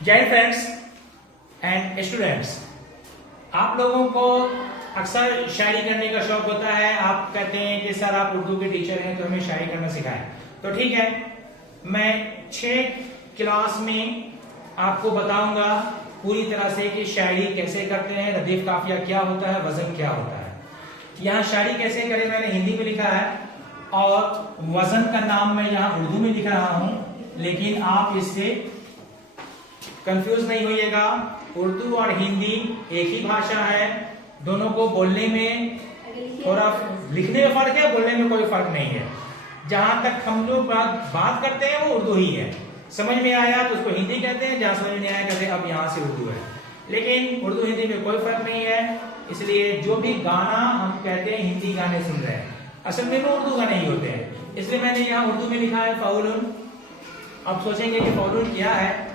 जय friends and students, आप लोगों को अक्सर शायरी करने का शौक होता है। आप कहते हैं कि सर आप उर्दू के टीचर हैं तो हमें शायरी करना सिखाएं। तो ठीक है, मैं 6 क्लास में आपको बताऊंगा पूरी तरह से कि शायरी कैसे करते हैं, रदीफ काफिया क्या होता है, वजन क्या होता है। यहाँ शायरी कैसे करें मैंने हिंदी में लिखा है और वजन का नाम मैं यहाँ उर्दू में लिख रहा हूं, लेकिन आप इससे कंफ्यूज नहीं होइएगा। उर्दू और हिंदी एक ही भाषा है, दोनों को बोलने में थोड़ा लिखने में फर्क है, बोलने में कोई फर्क नहीं है। जहां तक हम लोग बात करते हैं वो उर्दू ही है। समझ में आया तो उसको हिंदी कहते हैं, जहां समझ में नहीं आया कहते हैं अब यहां से उर्दू है। लेकिन उर्दू हिंदी में कोई फर्क नहीं है, इसलिए जो भी गाना हम कहते हैं हिंदी गाने सुन रहे हैं, असल में वो उर्दू गाने ही होते हैं। इसलिए मैंने यहाँ उर्दू में लिखा है फाउलुन। अब सोचेंगे कि फाउलुन क्या है,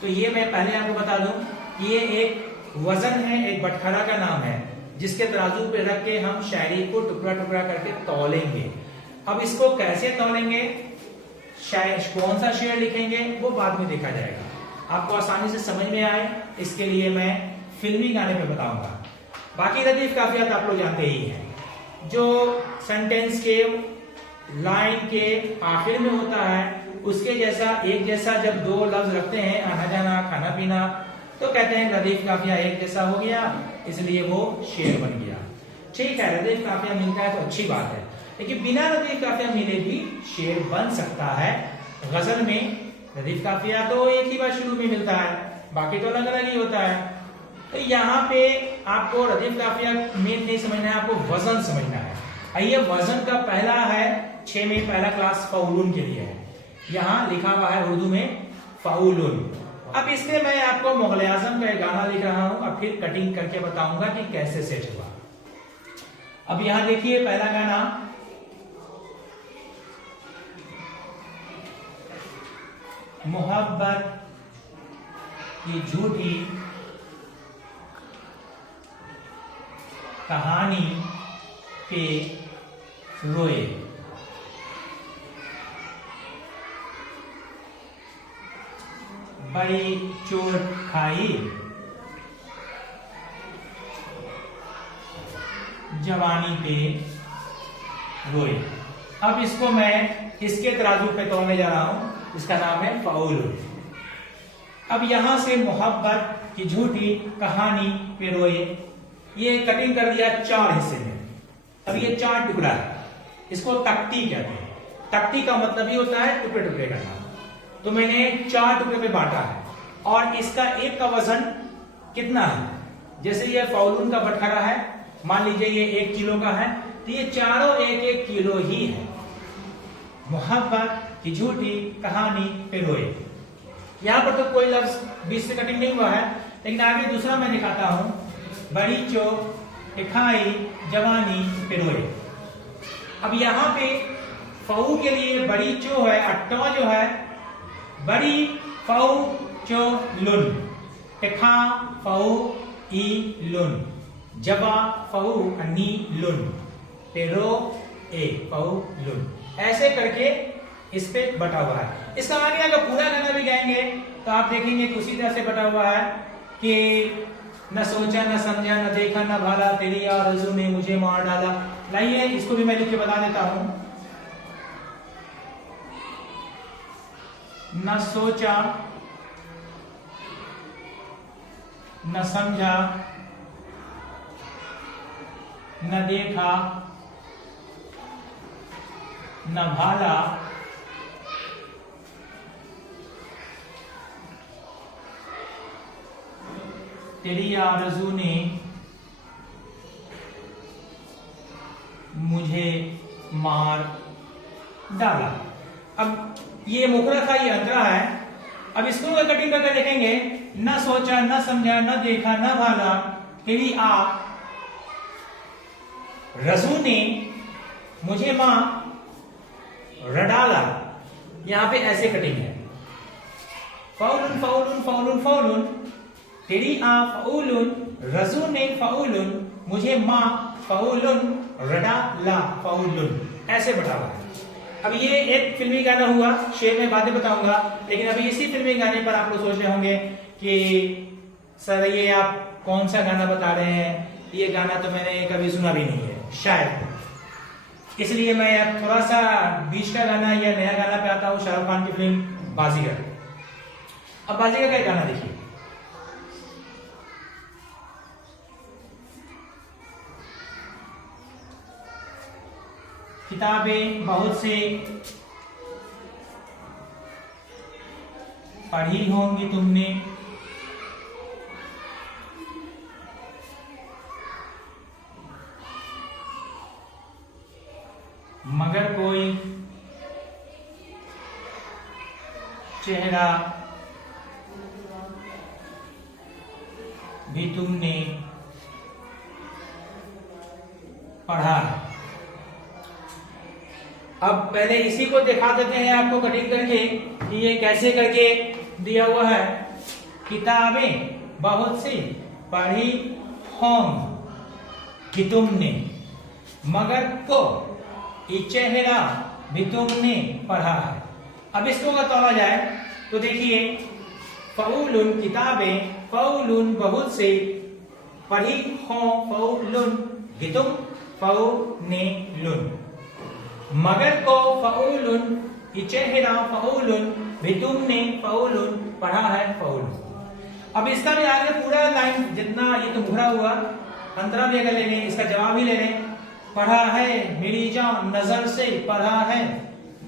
तो ये मैं पहले आपको बता दूं कि ये एक वजन है, एक बटखरा का नाम है, जिसके तराजू पे रख के हम शायरी को टुकड़ा टुकड़ा करके तौलेंगे। अब इसको कैसे तौलेंगे, कौन सा शेर लिखेंगे, वो बाद में देखा जाएगा। आपको आसानी से समझ में आए इसके लिए मैं फिल्मी गाने पे बताऊंगा। बाकी रदीफ काफियात आप लोग जानते ही हैं, जो सेंटेंस के लाइन के आखिर में होता है उसके जैसा एक जैसा जब दो लफ्ज रखते हैं, आना जाना खाना पीना, तो कहते हैं रदीफ काफिया एक जैसा हो गया, इसलिए वो शेर बन गया। ठीक है, रदीफ काफिया मिलता है तो अच्छी बात है, लेकिन बिना रदीफ काफिया मिले भी शेर बन सकता है। गजल में रदीफ काफिया तो एक ही बार शुरू में मिलता है, बाकी तो अलग अलग ही होता है। तो यहाँ पे आपको रदीफ काफिया मेन नहीं समझना है, आपको वजन समझना है। आइए, वजन का पहला है 6 में पहला क्लास फाउलुन के लिए है, यहाँ लिखा हुआ है उर्दू में फाउलुन। अब इसमें मैं आपको मुगल आजम का एक गाना लिख रहा हूं, अब फिर कटिंग करके बताऊंगा कि कैसे सेट हुआ। अब यहां देखिए पहला गाना, मोहब्बत की झूठी कहानी पे रोए, बड़ी चोट खाई जवानी पे रोए। अब इसको मैं इसके तराजू पे तोड़ने जा रहा हूं, इसका नाम है फाउलुन। अब यहां से मोहब्बत की झूठी कहानी पे रोए, ये कटिंग कर दिया 4 हिस्से में। अब ये 4 टुकड़ा है, इसको तख्ती कहते हैं। तख्ती का मतलब ही होता है टुकड़े टुकड़े करना। तो मैंने 4 टुकड़े में बांटा है और इसका एक का वजन कितना है। जैसे ये फाउलुन का बटखरा है, मान लीजिए ये 1 किलो का है, तो ये चारों 1-1 किलो ही है। मोहब्बत की झूठी कहानी पे रोए, यहां पर तो कोई लफ्ज बीच से कटिंग नहीं हुआ है, लेकिन आगे दूसरा मैं दिखाता हूं, बड़ी चोट खाई जवानी पे रोए। अब यहां पे फाऊ के लिए बड़ी चो है, अट्टवा जो है, बड़ी फाऊ चो लुन, टेखा फाऊ ई लुन, जबा फाऊ अन्नी लुन, टेरो ए फाऊ लुन, ऐसे करके इस पे बटा हुआ है। इसका आगे अगर पूरा गाना भी गाएंगे तो आप देखेंगे कि उसी तरह से बटा हुआ है कि न सोचा न समझा न देखा न भाला, तेरी आरज़ू ने मुझे मार डाला। लाइए इसको भी मैं लिख के बता देता हूं, न सोचा न समझा न देखा न भाला, तेरी आरज़ू ने मुझे मार डाला। अब ये मुखरा था, ये अंतरा है। अब इसको कटिंग करके देखेंगे, न सोचा न समझा न देखा न भाला, तेरी आ रज़ू ने मुझे मां रडाला। यहां पे ऐसे कटिंग है, फाउलुन फाउलुन फाउलुन फाउलुन, तेरी आ फाउलुन, रज़ू ने फाउलुन, मुझे मां फाउलुन, रडा ला फाउलुन, ऐसे बटा हुआ है। अब ये एक फिल्मी गाना हुआ, शेर में बातें बताऊंगा, लेकिन अभी इसी फिल्मी गाने पर आप लोग सोच रहे होंगे कि सर ये आप कौन सा गाना बता रहे हैं, ये गाना तो मैंने कभी सुना भी नहीं है शायद, इसलिए मैं थोड़ा सा बीच का गाना या नया गाना पे आता हूँ, शाहरुख खान की फिल्म बाजीगर। अब बाजीगर का गाना देखिए। किताबें बहुत से पढ़ी होंगी तुमने, मगर कोई चेहरा भी तुमने पढ़ा है। अब पहले इसी को दिखा देते हैं आपको कटिंग करके कि ये कैसे करके दिया हुआ है। किताबें बहुत सी पढ़ी होंगी तुमने, मगर को चेहरा भी तुमने पढ़ा है। अब इसको अगर तोड़ा जाए तो देखिए, फऊलुन किताबें, फऊलुन बहुत से, पढ़ी हो फऊलुन गितुम फऊने लुन, मगर को फऊलुन चेहरा फऊलुन भी तुमने फऊलुन पढ़ा है फऊलुन। अब इसका भी आगे पूरा लाइन जितना ये तो मुहरा हुआ, अंतरा भी अगर ले लें, इसका जवाब ही ले लें। पढ़ा है मेरी जान नजर से, पढ़ा है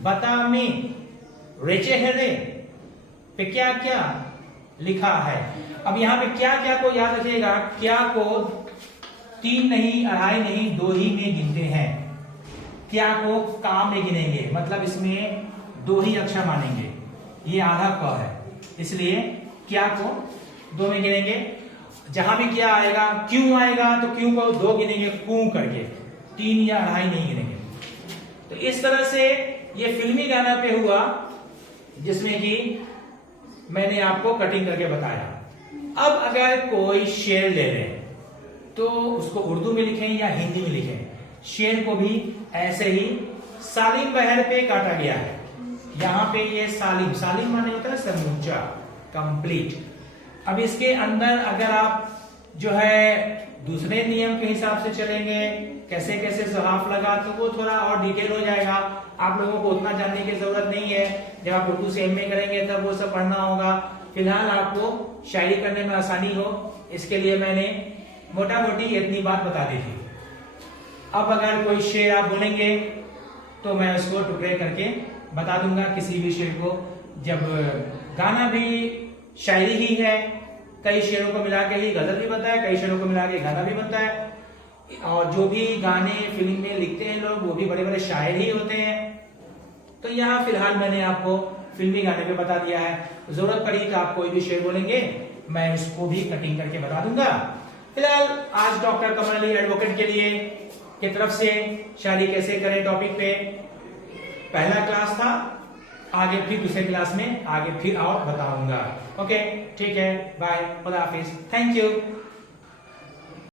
बता में रे चेहरे पे क्या क्या लिखा है। अब यहाँ पे क्या क्या को याद रखिएगा, क्या को 3 नहीं, 2.5 नहीं, 2 ही में गिनते हैं। क्या को काम में गिनेंगे, मतलब इसमें 2 ही अक्षर मानेंगे, ये आधा क है, इसलिए क्या को 2 में गिनेंगे। जहां भी क्या आएगा, क्यों आएगा तो क्यों को 2 गिनेंगे कू करके, 3 या 2.5 नहीं गिनेंगे। तो इस तरह से ये फिल्मी गाना पे हुआ, जिसमें कि मैंने आपको कटिंग करके बताया। अब अगर कोई शेर ले लें तो उसको उर्दू में लिखें या हिंदी में लिखें। शेर को भी ऐसे ही सालिम बहर पे काटा गया है। यहाँ पे ये सालिम, सालिम माने होता है समूचा, कंप्लीट। अब इसके अंदर अगर आप जो है दूसरे नियम के हिसाब से चलेंगे, कैसे कैसे जवाब लगा, तो वो थोड़ा और डिटेल हो जाएगा। आप लोगों को उतना जानने की जरूरत नहीं है, जब आप उर्दू से एमए करेंगे तब वो सब पढ़ना होगा। फिलहाल आपको शायरी करने में आसानी हो, इसके लिए मैंने मोटा मोटी इतनी बात बता दी थी। अब अगर कोई शेर आप बोलेंगे तो मैं उसको टुकड़े करके बता दूंगा, किसी भी शेर को। जब गाना भी शायरी ही है, कई शेरों को मिला के ही गजल भी बनता है, कई शेरों को मिला के गाना भी बनता है, और जो भी गाने फिल्म में लिखते हैं लोग वो भी बड़े बड़े शायर ही होते हैं। तो यहाँ फिलहाल मैंने आपको फिल्मी गाने पे बता दिया है। जरूरत पड़ी तो आप कोई भी शेर बोलेंगे, मैं उसको भी कटिंग करके बता दूंगा। फिलहाल आज डॉक्टर कमल अली एडवोकेट के लिए की तरफ से शायरी कैसे करें टॉपिक पे पहला क्लास था। आगे फिर दूसरे क्लास में आगे फिर और बताऊंगा। ओके, ठीक है, बाय, खुदा हाफिज, थैंक यू।